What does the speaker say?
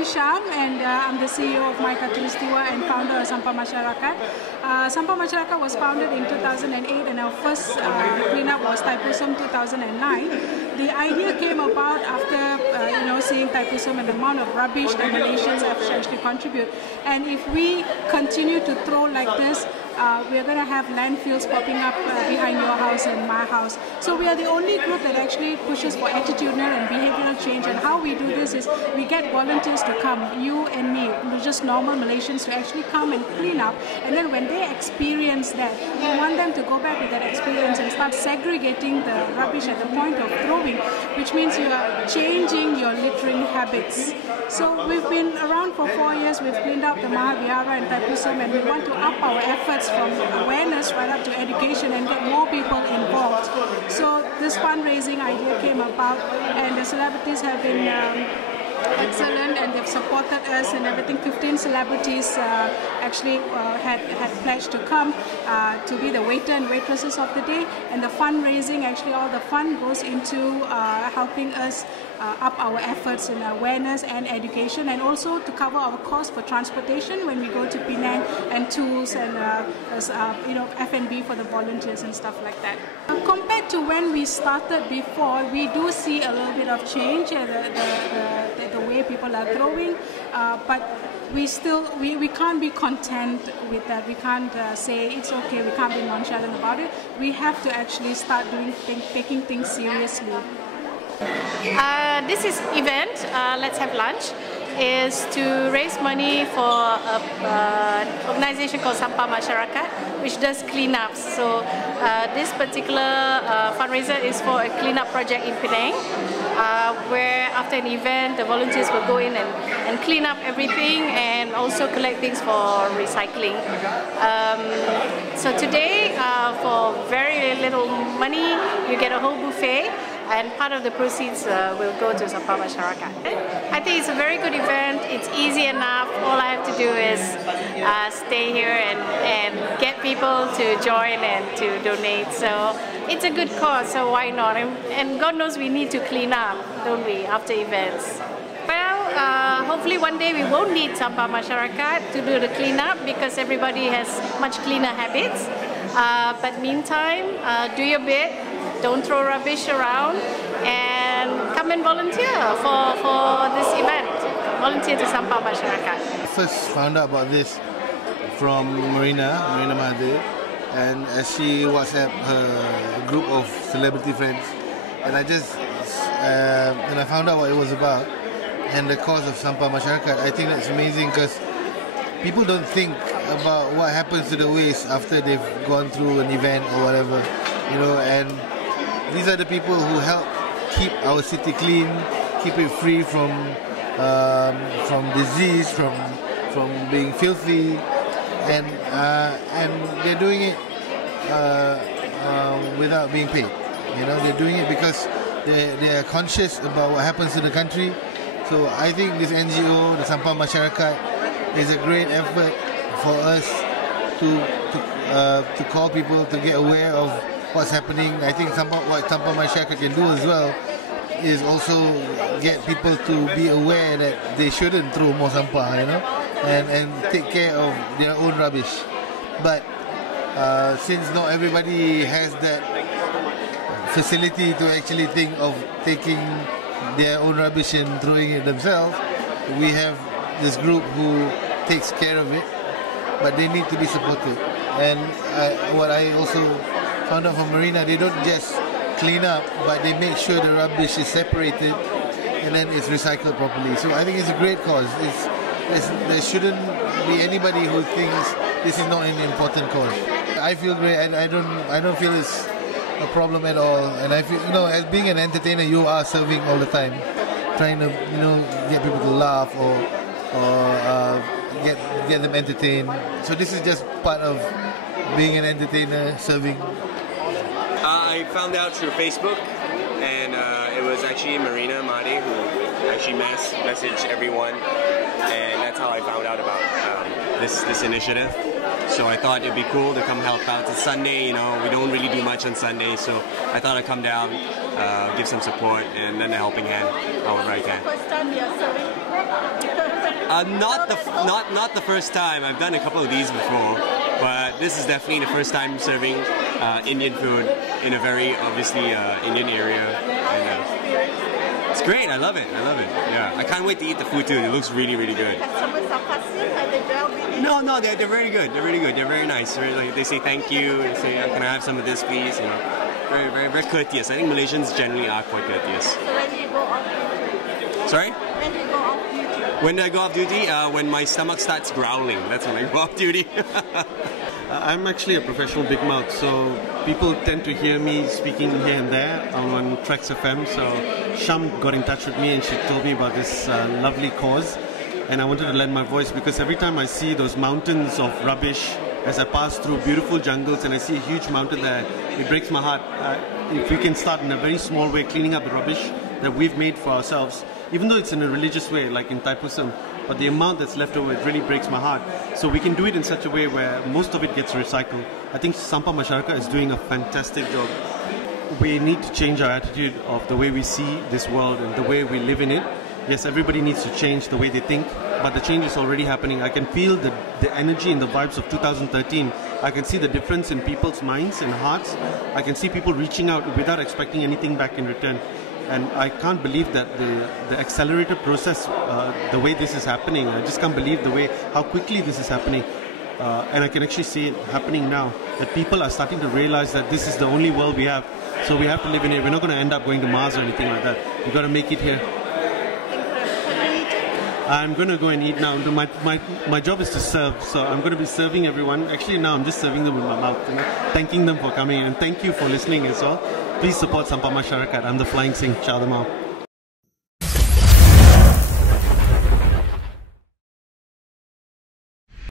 Putri Syam, and I'm the CEO of My Khatulistiwa and founder of Sampah Masyarakat. Sampah Masyarakat was founded in 2008, and our first cleanup was Thaipusam 2009. The idea came about after seeing Thaipusam and the amount of rubbish that Malaysians have actually contribute. And if we continue to throw like this, we're going to have landfills popping up behind your house and my house. So we are the only group that actually pushes for attitudinal and behavioral change. And how we do this is we get volunteers to come, you and me, just normal Malaysians, to actually come and clean up. And then when they experience that, we want them to go back with that experience and start segregating the rubbish at the point of throwing, which means you are changing your littering habits. So we've been around for 4 years. We've cleaned up the Mahavihara and Thaipusam, and we want to up our efforts from awareness right up to education and get more people involved. So this fundraising idea came about, and the celebrities have been excellent, and they've supported us and everything. 15 celebrities actually had pledged to come to be the waiter and waitresses of the day, and the fundraising, actually all the fund goes into helping us up our efforts in awareness and education, and also to cover our cost for transportation when we go to Penang, and tools and F&B for the volunteers and stuff like that. Compared to when we started before, we do see a little bit of change in the way people are throwing, but we can't be content with that. We can't say it's okay, we can't be nonchalant about it. We have to actually start taking things seriously. This is event, Let's Have Lunch, is to raise money for an organization called Sampah Masyarakat, which does cleanups. So this particular fundraiser is for a cleanup project in Penang, where after an event, the volunteers will go in and clean up everything and also collect things for recycling. So today, for very little money, you get a whole buffet, and part of the proceeds will go to Sampah Masyarakat. I think it's a very good event. It's easy enough. All I have to do is stay here and get people to join and to donate. So it's a good cause, so why not? And God knows we need to clean up, don't we, after events? Well, hopefully one day we won't need Sampah Masyarakat to do the cleanup because everybody has much cleaner habits. But meantime, do your bit. Don't throw rubbish around, and come and volunteer for this event. Volunteer to Sampah Masyarakat. First found out about this from Marina Mahathir, and as she WhatsApp her group of celebrity friends, and I found out what it was about and the cause of Sampah Masyarakat. I think that's amazing because people don't think about what happens to the waste after they've gone through an event or whatever, and these are the people who help keep our city clean, keep it free from disease, from being filthy, and they're doing it without being paid. They're doing it because they are conscious about what happens to the country. So I think this NGO, the Sampah Masyarakat, is a great effort for us to call people to get aware of what's happening. I think what Sampah Masyarakat can do as well is also get people to be aware that they shouldn't throw more sampah, and take care of their own rubbish. But since not everybody has that facility to actually think of taking their own rubbish and throwing it themselves, we have this group who takes care of it, but they need to be supported. And what I also found out from Marina, they don't just clean up, but they make sure the rubbish is separated and then it's recycled properly. So I think it's a great cause. There shouldn't be anybody who thinks this is not an important cause. I feel great. I don't feel it's a problem at all. And I feel, as being an entertainer, you are serving all the time, trying to get people to laugh or get them entertained. So this is just part of being an entertainer, serving. I found out through Facebook, and it was actually Marina Mahathir who actually messaged everyone, and that's how I found out about this initiative. So I thought it'd be cool to come help out. It's Sunday, we don't really do much on Sunday, so I thought I'd come down, give some support, and lend a helping hand however I can. First time you're serving? Not the first time. I've done a couple of these before, but this is definitely the first time serving Indian food in a very obviously Indian area. And, it's great. I love it. I love it. Yeah, I can't wait to eat the food too. It looks really, really good. Customers are fussy, are they well behaved? No, they're very good. They're really good. They're very nice. They say thank you. They say, "Can I have some of this, please?" You know, very courteous. I think Malaysians generally are quite courteous. So when do you go off duty? Sorry? When do you go off duty? When do I go off duty? When my stomach starts growling. That's when I go off duty. I'm actually a professional big mouth, so people tend to hear me speaking here and there on Trax FM. So Sham got in touch with me and she told me about this lovely cause, and I wanted to lend my voice because every time I see those mountains of rubbish as I pass through beautiful jungles and I see a huge mountain there, it breaks my heart. If we can start in a very small way cleaning up the rubbish that we've made for ourselves, even though it's in a religious way like in Thaipusam, but the amount that's left over, it really breaks my heart. So we can do it in such a way where most of it gets recycled. I think Sampah Masyarakat is doing a fantastic job. We need to change our attitude of the way we see this world and the way we live in it. Yes, everybody needs to change the way they think, but the change is already happening. I can feel the energy and the vibes of 2013. I can see the difference in people's minds and hearts. I can see people reaching out without expecting anything back in return. And I can't believe that the accelerated process, the way this is happening, I just can't believe how quickly this is happening. And I can actually see it happening now, that people are starting to realize that this is the only world we have. So we have to live in it. We're not going to end up going to Mars or anything like that. We've got to make it here. I'm going to go and eat now. My job is to serve, so I'm going to be serving everyone. Actually, now I'm just serving them with my mouth, thanking them for coming, and thank you for listening as well. Please support Sampah Masyarakat. I'm the Flying Singh. Ciao.